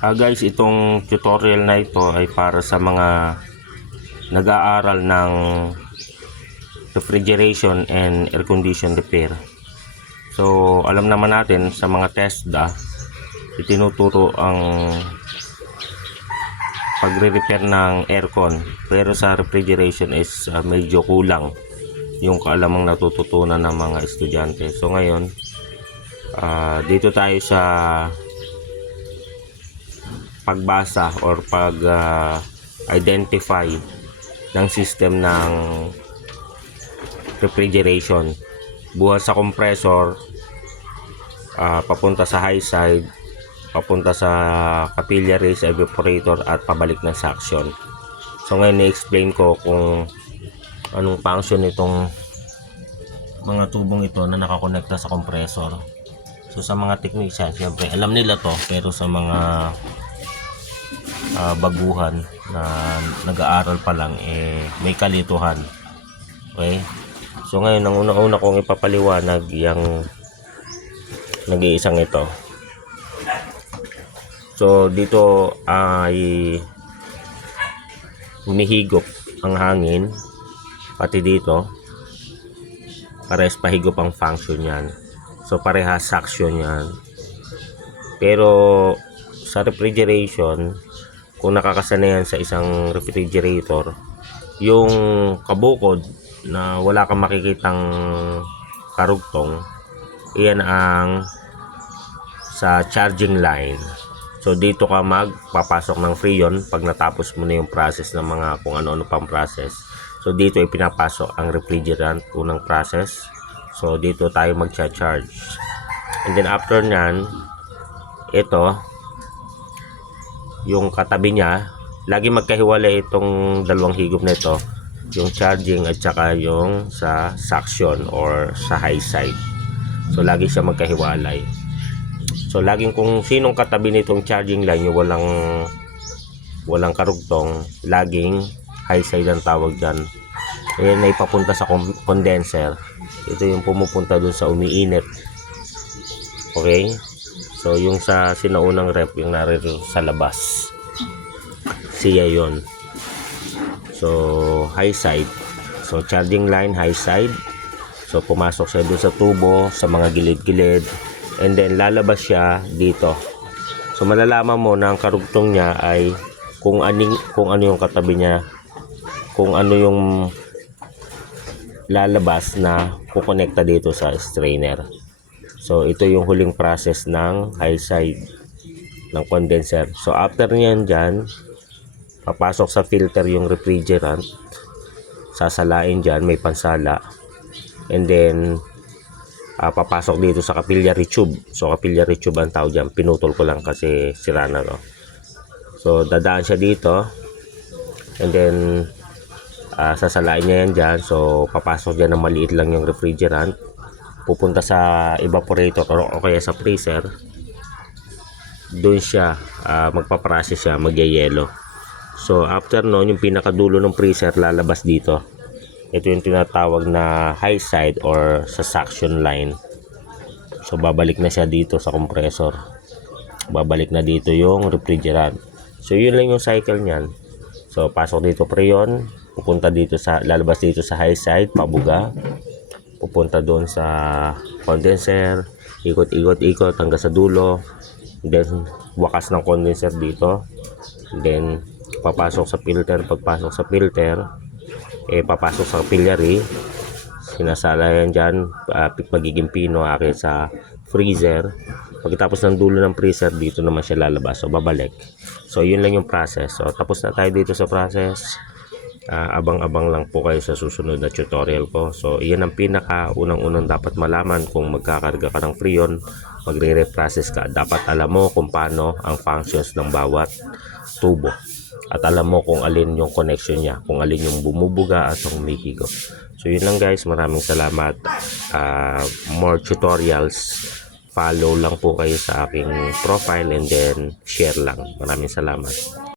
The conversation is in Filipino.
Guys, itong tutorial na ito ay para sa mga nag-aaral ng refrigeration and air condition repair. So, alam naman natin sa mga TESDA, itinuturo ang pagre-repair ng aircon. Pero sa refrigeration is medyo kulang yung kaalamang natututunan ng mga estudyante. So, ngayon, dito tayo sa pagbasa or pag-identify ng system ng refrigeration. Buhat sa compressor, papunta sa high side, papunta sa capillaries, evaporator at pabalik ng suction. So ngayon i-explain ko kung anong function itong mga tubong ito na nakakonekta sa compressor. So sa mga technician, syempre alam nila to, pero sa mga baguhan na nag-aaral pa lang, may kalituhan. Okay, so ngayon ang una-una kong ipapaliwanag yung nag-iisang ito. So dito ay humihigop ang hangin, pati dito parehas pahigop ang function yan. So parehas suction yan. Pero sa refrigeration, kung nakakasanayan sa isang refrigerator, yung kabukod na wala kang makikitang karugtong, iyan ang sa charging line. So dito ka magpapasok ng freon pag natapos mo na yung process ng mga kung ano-ano pang process. So dito ipinapasok ang refrigerant, unang process. So dito tayo magcha-charge. And then after nyan, ito yung katabi niya, lagi magkahiwalay itong dalawang higop na ito, yung charging at saka yung sa suction or sa high side. So lagi siya magkahiwalay. So laging kung sinong katabi nitong charging line, yung walang karugtong, laging high side ang tawag dyan. Ayan na ipapunta sa condenser. Ito yung pumupunta dun sa umiinit. Okay, so yung sa sinaunang rep, yung narito sa labas, siya yon. So high side, so charging line high side. So pumasok siya doon sa tubo, sa mga gilid-gilid, and then lalabas siya dito. So malalaman mo na ang karugtong niya ay kung ano yung katabi niya, kung ano yung lalabas na kukonekta dito sa strainer. So ito yung huling process ng high side ng condenser. So after niyan dyan, papasok sa filter yung refrigerant, sasalain dyan, may pansala, and then papasok dito sa capillary tube. So capillary tube ang tawag dyan, pinutol ko lang kasi sira na to. So dadaan siya dito, and then sasalain niya yan dyan. So papasok dyan na maliit lang yung refrigerant, pupunta sa evaporator o kaya sa freezer. Doon siya magpaprocess siya, magyayelo. So after noon, yung pinakadulo ng freezer lalabas dito. Ito yung tinatawag na high side or sa suction line. So babalik na siya dito sa compressor, babalik na dito yung refrigerant. So yun lang yung cycle niyan. So pasok dito freon, pupunta dito sa, lalabas dito sa high side, pabuga, pupunta doon sa condenser, ikot-ikot-ikot hanggang sa dulo, then wakas ng condenser dito, then papasok sa filter. Pagpasok sa filter, papasok sa capillary, sinasala yan dyan, magiging pino akin sa freezer. Pagkatapos ng dulo ng freezer, dito naman siya lalabas, so babalik. So yun lang yung process. So tapos na tayo dito sa process. Abang-abang lang po kayo sa susunod na tutorial ko. So iyan ang pinaka unang dapat malaman kung magkakarga ka ng freon, magre-reprocess ka. Dapat alam mo kung paano ang functions ng bawat tubo, at alam mo kung alin yung connection niya, kung alin yung bumubuga at yung umihigop. So yun lang guys, maraming salamat. More tutorials, follow lang po kayo sa aking profile, and then share lang. Maraming salamat.